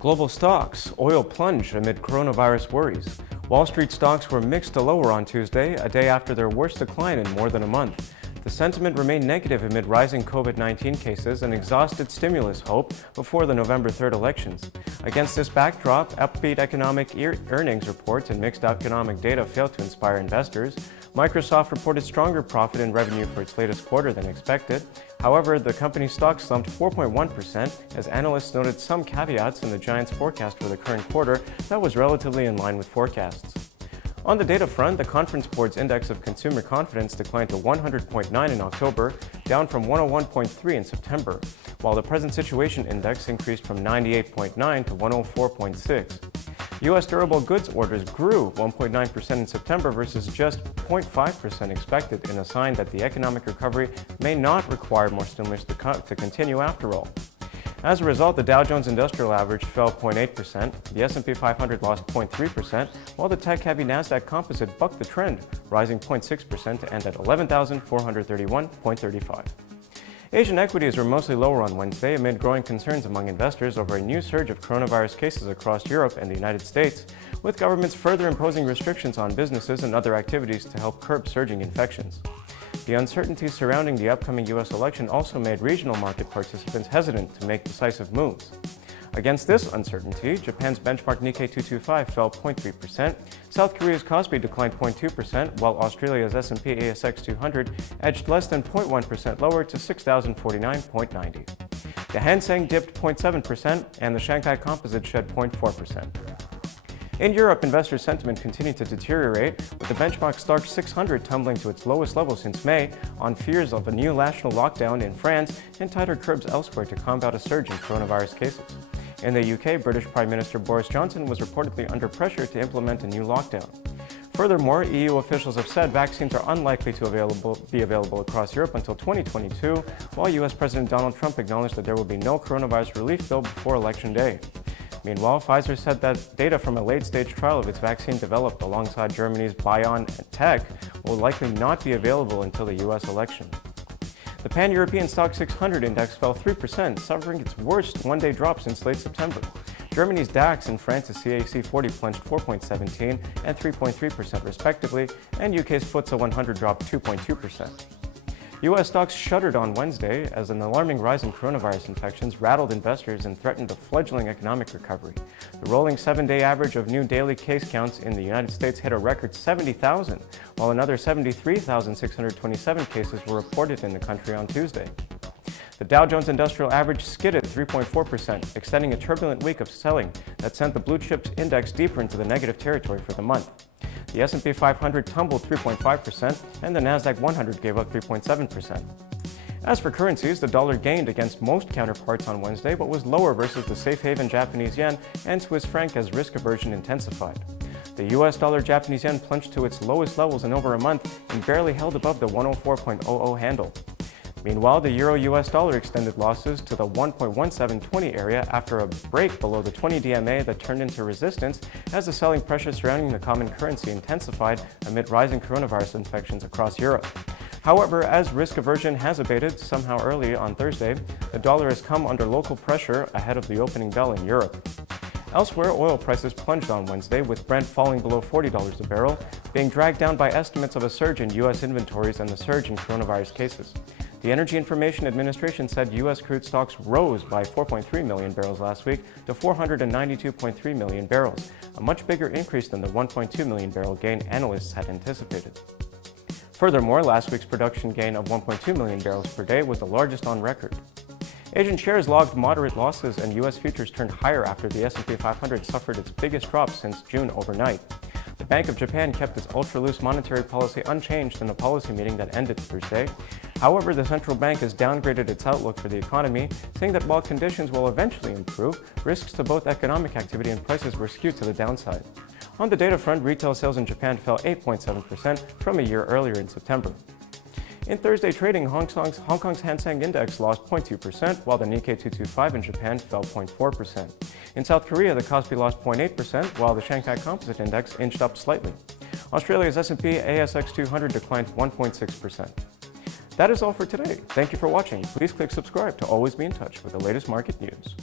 Global stocks, oil plunge amid coronavirus worries. Wall Street stocks were mixed to lower on Tuesday, a day after their worst decline in more than a month. The sentiment remained negative amid rising COVID-19 cases and exhausted stimulus hope before the November 3rd elections. Against this backdrop, upbeat economic earnings reports and mixed economic data failed to inspire investors. Microsoft reported stronger profit and revenue for its latest quarter than expected. However, the company's stock slumped 4.1% as analysts noted some caveats in the giant's forecast for the current quarter that was relatively in line with forecasts. On the data front, the Conference Board's index of consumer confidence declined to 100.9 in October, down from 101.3 in September, while the present situation index increased from 98.9 to 104.6. U.S. durable goods orders grew 1.9% in September versus just 0.5% expected, in a sign that the economic recovery may not require more stimulus to continue after all. As a result, the Dow Jones Industrial Average fell 0.8%, the S&P 500 lost 0.3%, while the tech-heavy Nasdaq Composite bucked the trend, rising 0.6% to end at 11,431.35. Asian equities were mostly lower on Wednesday amid growing concerns among investors over a new surge of coronavirus cases across Europe and the United States, with governments further imposing restrictions on businesses and other activities to help curb surging infections. The uncertainty surrounding the upcoming U.S. election also made regional market participants hesitant to make decisive moves. Against this uncertainty, Japan's benchmark Nikkei 225 fell 0.3%, South Korea's Kospi declined 0.2%, while Australia's S&P ASX 200 edged less than 0.1% lower to 6,049.90. The Hang Seng dipped 0.7%, and the Shanghai Composite shed 0.4%. In Europe, investor sentiment continued to deteriorate, with the benchmark STOXX 600 tumbling to its lowest level since May on fears of a new national lockdown in France and tighter curbs elsewhere to combat a surge in coronavirus cases. In the UK, British Prime Minister Boris Johnson was reportedly under pressure to implement a new lockdown. Furthermore, EU officials have said vaccines are unlikely to be available across Europe until 2022, while US President Donald Trump acknowledged that there will be no coronavirus relief bill before Election Day. Meanwhile, Pfizer said that data from a late-stage trial of its vaccine developed alongside Germany's BioNTech will likely not be available until the U.S. election. The pan-European STOXX 600 index fell 3%, suffering its worst one-day drop since late September. Germany's DAX and France's CAC 40 plunged 4.17% and 3.3% respectively, and UK's FTSE 100 dropped 2.2%. U.S. stocks shuddered on Wednesday as an alarming rise in coronavirus infections rattled investors and threatened a fledgling economic recovery. The rolling 7-day average of new daily case counts in the United States hit a record 70,000, while another 73,627 cases were reported in the country on Tuesday. The Dow Jones Industrial Average skidded 3.4%, extending a turbulent week of selling that sent the blue chips index deeper into the negative territory for the month. The S&P 500 tumbled 3.5%, and the Nasdaq 100 gave up 3.7%. As for currencies, the dollar gained against most counterparts on Wednesday, but was lower versus the safe haven Japanese yen and Swiss franc as risk aversion intensified. The US dollar Japanese yen plunged to its lowest levels in over a month and barely held above the 104.00 handle. Meanwhile, the euro-US dollar extended losses to the 1.1720 area after a break below the 20 DMA that turned into resistance as the selling pressure surrounding the common currency intensified amid rising coronavirus infections across Europe. However, as risk aversion has abated somehow early on Thursday, the dollar has come under local pressure ahead of the opening bell in Europe. Elsewhere, oil prices plunged on Wednesday, with Brent falling below $40 a barrel, being dragged down by estimates of a surge in U.S. inventories and the surge in coronavirus cases. The Energy Information Administration said U.S. crude stocks rose by 4.3 million barrels last week to 492.3 million barrels, a much bigger increase than the 1.2 million barrel gain analysts had anticipated. Furthermore, last week's production gain of 1.2 million barrels per day was the largest on record. Asian shares logged moderate losses and U.S. futures turned higher after the S&P 500 suffered its biggest drop since June overnight. The Bank of Japan kept its ultra-loose monetary policy unchanged in a policy meeting that ended Thursday. However, the central bank has downgraded its outlook for the economy, saying that while conditions will eventually improve, risks to both economic activity and prices were skewed to the downside. On the data front, retail sales in Japan fell 8.7% from a year earlier in September. In Thursday trading, Hong Kong's Hang Seng Index lost 0.2%, while the Nikkei 225 in Japan fell 0.4%. In South Korea, the Kospi lost 0.8%, while the Shanghai Composite Index inched up slightly. Australia's S&P ASX 200 declined 1.6%. That is all for today. Thank you for watching. Please click subscribe to always be in touch with the latest market news.